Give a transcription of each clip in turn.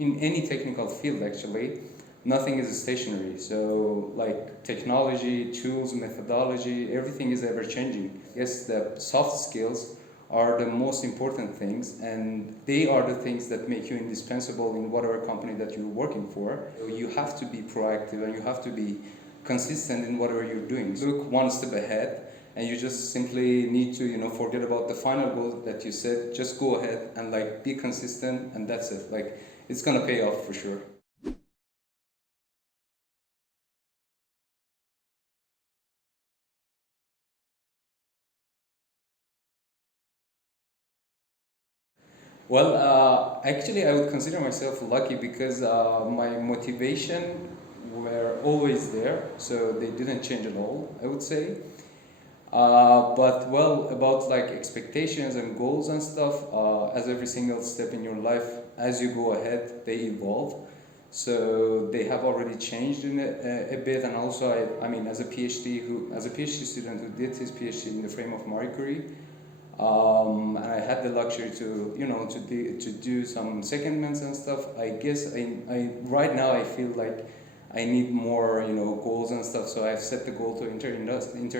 in any technical field actually, nothing is stationary. So like technology, tools, methodology, everything is ever changing. Yes, the soft skills are the most important things, and they are the things that make you indispensable in whatever company that you're working for. So you have to be proactive and you have to be consistent in whatever you're doing. Look one step ahead, and you just simply need to forget about the final goal that you set. Just go ahead and like be consistent, and that's it. Like it's gonna pay off for sure. Well, actually, I would consider myself lucky because my motivation were always there, so they didn't change at all, I would say. But well, about like expectations and goals and stuff, as every single step in your life, as you go ahead, they evolve. So they have already changed in a bit, and also I mean, as a PhD student who did his PhD in the frame of Marie Curie, and I had the luxury to to do some secondments and stuff. I guess I right now I feel like I need more goals and stuff. So I've set the goal to enter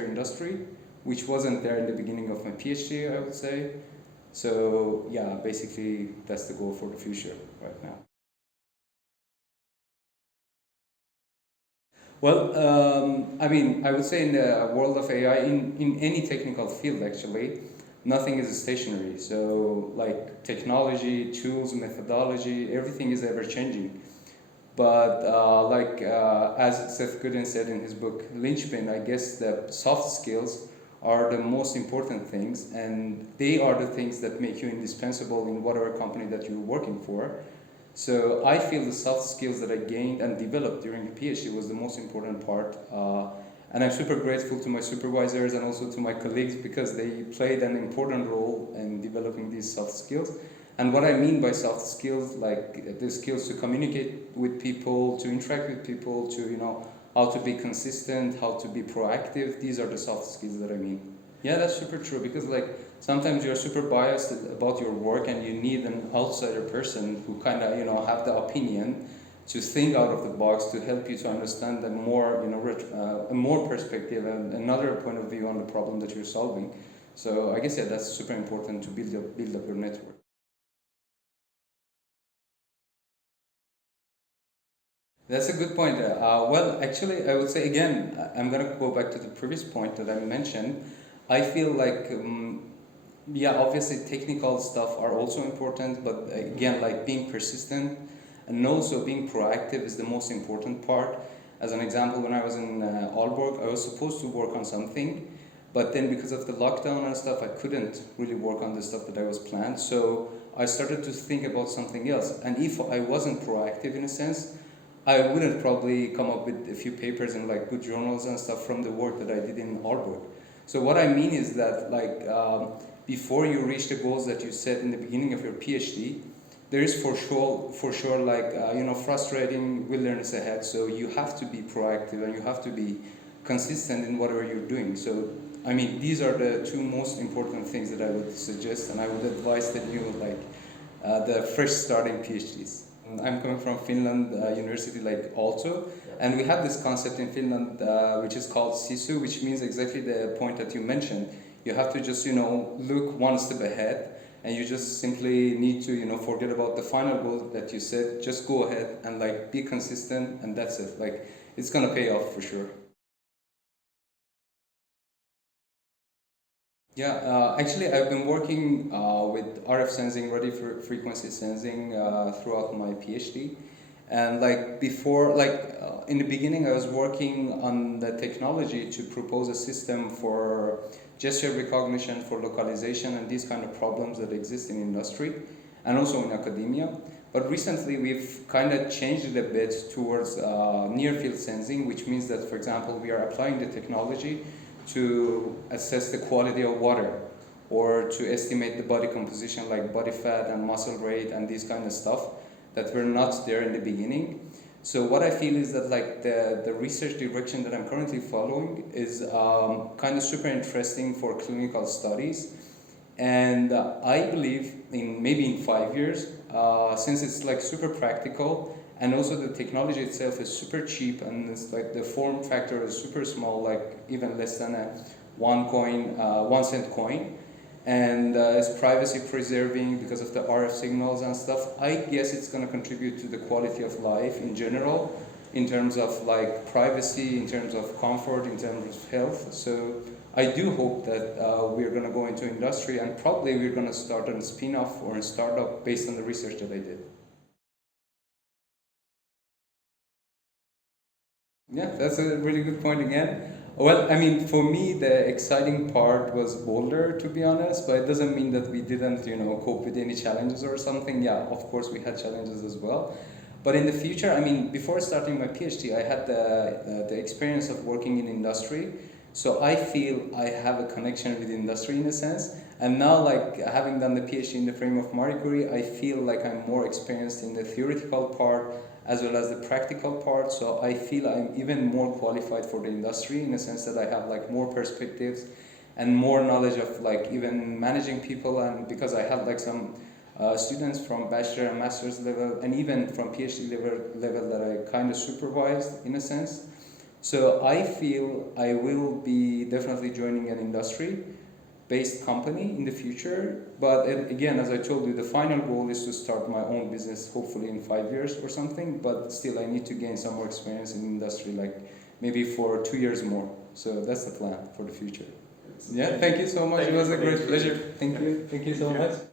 industry, which wasn't there in the beginning of my PhD, I would say. So yeah, basically that's the goal for the future right now. Well, I mean, I would say in the world of AI, in any technical field actually, nothing is stationary. So like technology, tools, methodology, everything is ever changing. But as Seth Godin said in his book Linchpin, I guess the soft skills are the most important things, and they are the things that make you indispensable in whatever company that you're working for. So I feel the soft skills that I gained and developed during the PhD was the most important part. And I'm super grateful to my supervisors and also to my colleagues because they played an important role in developing these soft skills. And what I mean by soft skills, like the skills to communicate with people, to interact with people, to how to be consistent, how to be proactive. These are the soft skills that I mean. Yeah, that's super true because like sometimes you're super biased about your work and you need an outsider person who kind of have the opinion to think out of the box to help you to understand a more a more perspective and another point of view on the problem that you're solving. So I guess yeah, that's super important to build up your network. That's a good point. Well, actually, I would say again, I'm gonna go back to the previous point that I mentioned. I feel like, yeah, obviously technical stuff are also important, but again, like being persistent and also being proactive is the most important part. As an example, when I was in Aalborg, I was supposed to work on something, but then because of the lockdown and stuff, I couldn't really work on the stuff that I was planned. So I started to think about something else. And if I wasn't proactive in a sense, I wouldn't probably come up with a few papers in like good journals and stuff from the work that I did in Aalborg. So what I mean is that like before you reach the goals that you set in the beginning of your PhD, there is for sure like frustrating wilderness ahead. So you have to be proactive and you have to be consistent in whatever you're doing. So I mean these are the two most important things that I would suggest, and I would advise that you like the fresh starting PhDs. I'm coming from Finland university like Aalto, and we have this concept in Finland which is called sisu, which means exactly the point that you mentioned. You have to just look one step ahead, and you just simply need to forget about the final goal that you set. Just go ahead and like be consistent, and that's it. Like it's gonna pay off for sure. Yeah, actually, I've been working with RF sensing, frequency sensing, throughout my PhD. And like before, in the beginning, I was working on the technology to propose a system for gesture recognition, for localization, and these kind of problems that exist in industry and also in academia. But recently, we've kind of changed it a bit towards near field sensing, which means that, for example, we are applying the technology to assess the quality of water or to estimate the body composition like body fat and muscle rate and these kind of stuff that were not there in the beginning. So what I feel is that like the research direction that I'm currently following is kind of super interesting for clinical studies, and I believe in maybe in 5 years, since it's like super practical, and also the technology itself is super cheap, and it's like the form factor is super small, like even less than a 1 cent coin, and it's privacy preserving because of the RF signals and stuff. I guess it's going to contribute to the quality of life in general, in terms of like privacy, in terms of comfort, in terms of health. So I do hope that we're going to go into industry, and probably we're going to start a spin-off or a startup based on the research that I did. Yeah, that's a really good point again. Well, I mean, for me, the exciting part was Boulder, to be honest, but it doesn't mean that we didn't, cope with any challenges or something. Yeah, of course, we had challenges as well. But in the future, I mean, before starting my PhD, I had the experience of working in industry. So I feel I have a connection with industry in a sense. And now, like having done the PhD in the frame of Marie Curie, I feel like I'm more experienced in the theoretical part as well as the practical part. So I feel I'm even more qualified for the industry in the sense that I have like more perspectives and more knowledge of like even managing people, and because I have like some students from bachelor and master's level, and even from PhD level that I kind of supervised in a sense. So I feel I will be definitely joining an industry based company in the future. But again, as I told you, the final goal is to start my own business, hopefully in 5 years or something. But still, I need to gain some more experience in industry, like maybe for 2 years more. So that's the plan for the future. Yeah, thank you so much. It was a great pleasure. Thank you. Thank you so much.